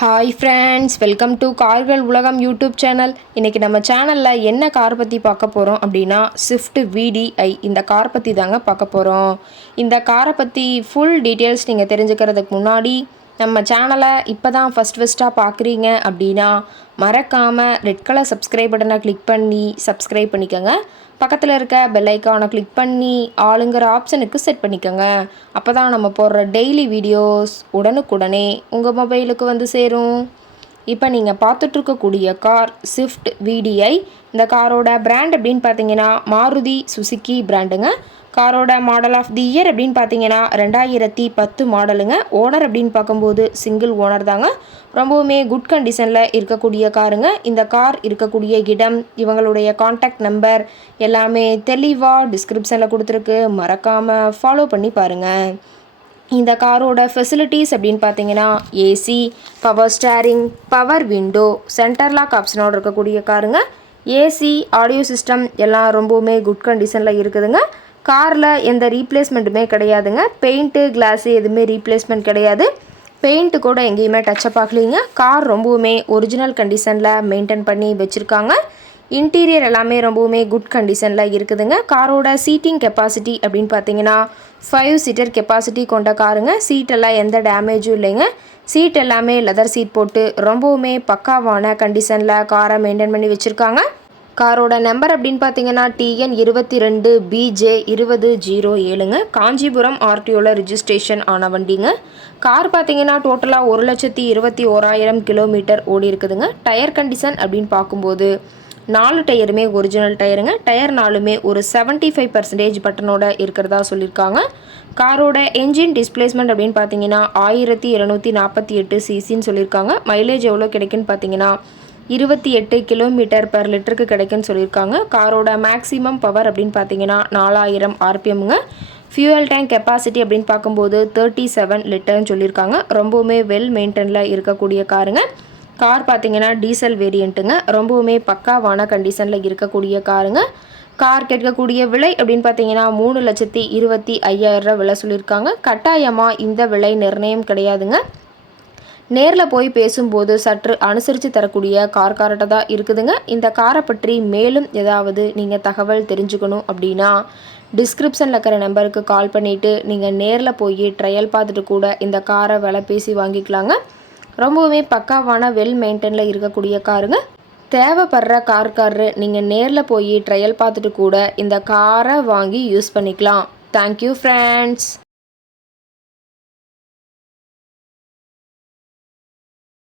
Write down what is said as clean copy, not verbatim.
Hi friends, welcome to கார்கள் உலகம் YouTube channel. இன்றைக்கி நம்ம சேனலில் என்ன கார் பற்றி பார்க்க போகிறோம் அப்படின்னா ஸ்விஃப்ட் VDI இந்த கார் பற்றி தாங்க பார்க்க போகிறோம். இந்த காரை பற்றி ஃபுல் டீட்டெயில்ஸ் நீங்கள் தெரிஞ்சுக்கிறதுக்கு முன்னாடி நம்ம சேனலை இப்போ தான் ஃபஸ்ட்டாக பார்க்குறீங்க அப்படின்னா மறக்காமல் ரெட் கலர் சப்ஸ்கிரைப் பட்டனை கிளிக் பண்ணி சப்ஸ்கிரைப் பண்ணிக்கோங்க. பக்கத்தில் இருக்க பெல் ஐக்கானை கிளிக் பண்ணி ஆளுங்கிற ஆப்ஷனுக்கு செட் பண்ணிக்கோங்க. அப்போ தான் நம்ம போடுற டெய்லி வீடியோஸ் உடனுக்குடனே உங்கள் மொபைலுக்கு வந்து சேரும். இப்போ நீங்கள் பார்த்துட்ருக்கக்கூடிய கார் ஸ்விஃப்ட் VDI. இந்த காரோட பிராண்ட் அப்படின்னு பார்த்தீங்கன்னா மாருதி சுசுக்கி பிராண்டுங்க. காரோட மாடல் ஆஃப் தி இயர் அப்படின்னு பார்த்தீங்கன்னா 2010 மாடலுங்க. ஓனர் அப்படின்னு பார்க்கும்போது சிங்கிள் ஓனர் தாங்க. ரொம்பவுமே குட் கண்டிஷனில் இருக்கக்கூடிய காருங்க. இந்த கார் இருக்கக்கூடிய இடம், இவங்களுடைய காண்டாக்ட் நம்பர் எல்லாமே தெளிவாக டிஸ்கிரிப்ஷனில் கொடுத்துருக்கு. மறக்காமல் ஃபாலோ பண்ணி பாருங்கள். இந்த காரோட ஃபெசிலிட்டிஸ் அப்படின்னு பார்த்தீங்கன்னா AC, power steering, power window, centre lock ஆப்ஷனோடு இருக்கக்கூடிய காருங்க. ஏசி, ஆடியோ சிஸ்டம் எல்லாம் ரொம்பவுமே குட் கண்டிஷனில் இருக்குதுங்க. காரில் எந்த ரீப்ளேஸ்மெண்ட்டுமே கிடையாதுங்க. பெயிண்ட்டு, கிளாஸு எதுவுமே ரீப்ளேஸ்மெண்ட் கிடையாது. பெயிண்ட்டு கூட எங்கேயுமே டச்சப் ஆகலைங்க. கார் ரொம்பவுமே ஒரிஜினல் கண்டிஷனில் மெயின்டைன் பண்ணி வச்சுருக்காங்க. இன்டீரியர் எல்லாமே ரொம்பவுமே குட் கண்டிஷனில் இருக்குதுங்க. காரோட சீட்டிங் கெப்பாசிட்டி அப்படின்னு பார்த்தீங்கன்னா 5 சீட்டர் கெப்பாசிட்டி கொண்ட காருங்க. சீட்டெல்லாம் எந்த டேமேஜும் இல்லைங்க. சீட் எல்லாமே லெதர் சீட் போட்டு ரொம்பவுமே பக்காவான கண்டிஷனில் காரை மெயின்டைன் பண்ணி வச்சுருக்காங்க. காரோட நம்பர் அப்படின்னு பார்த்தீங்கன்னா TN 22 BJ 2007ங்க. காஞ்சிபுரம் RTOவில் ரிஜிஸ்ட்ரேஷன் ஆன வண்டிங்க. கார் பார்த்தீங்கன்னா டோட்டலாக 1,21,000 கிலோமீட்டர் ஓடி இருக்குதுங்க. டயர் கண்டிஷன் அப்படின்னு பார்க்கும்போது 4 டயருமே ஒரிஜினல் டயருங்க. டயர் 4மே ஒரு 75% பட்டனோட இருக்கிறதா சொல்லியிருக்காங்க. காரோட என்ஜின் டிஸ்பிளேஸ்மெண்ட் அப்படின்னு பார்த்தீங்கன்னா 1248 சிசின்னு சொல்லியிருக்காங்க. மைலேஜ் எவ்வளோ கிடைக்குன்னு பார்த்தீங்கன்னா 28 கிலோமீட்டர் பர் லிட்டருக்கு கிடைக்குன்னு சொல்லியிருக்காங்க. காரோட மேக்ஸிமம் பவர் அப்படின்னு பார்த்தீங்கன்னா 4000 RPMங்க. ஃபியூயல் டேங்க் கெப்பாசிட்டி அப்படின்னு பார்க்கும்போது 37 லிட்டர்னு சொல்லியிருக்காங்க. ரொம்பவுமே வெல் மெயின்டெனில் இருக்கக்கூடிய காருங்க. கார் பார்த்தீங்கன்னா டீசல் வேரியண்ட்டுங்க. ரொம்பவுமே பக்காவான கண்டிஷனில் இருக்கக்கூடிய காருங்க. கார் கேட்கக்கூடிய விலை அப்படின்னு பார்த்தீங்கன்னா 3,25,000 விலை சொல்லியிருக்காங்க. கட்டாயமாக இந்த விலை நிர்ணயம் கிடையாதுங்க. நேரில் போய் பேசும்போது சற்று அனுசரித்து தரக்கூடிய கார்கிட்ட தான் இருக்குதுங்க. இந்த காரை பற்றி மேலும் ஏதாவது நீங்கள் தகவல் தெரிஞ்சுக்கணும் அப்படின்னா டிஸ்கிரிப்ஷனில் இருக்கிற நம்பருக்கு கால் பண்ணிவிட்டு நீங்கள் நேரில் போய் ட்ரையல் பார்த்துட்டு கூட இந்த காரை விலை பேசி வாங்கிக்கலாங்க. ரொம்பவுமே பக்காவான வெல் மெயின்டெனில் இருக்கக்கூடிய காருங்க. தேவைப்படுற கார்காரரு நீங்கள் நேரில் போய் ட்ரையல் பார்த்துட்டு கூட இந்த காரை வாங்கி யூஸ் பண்ணிக்கலாம். Thank you friends.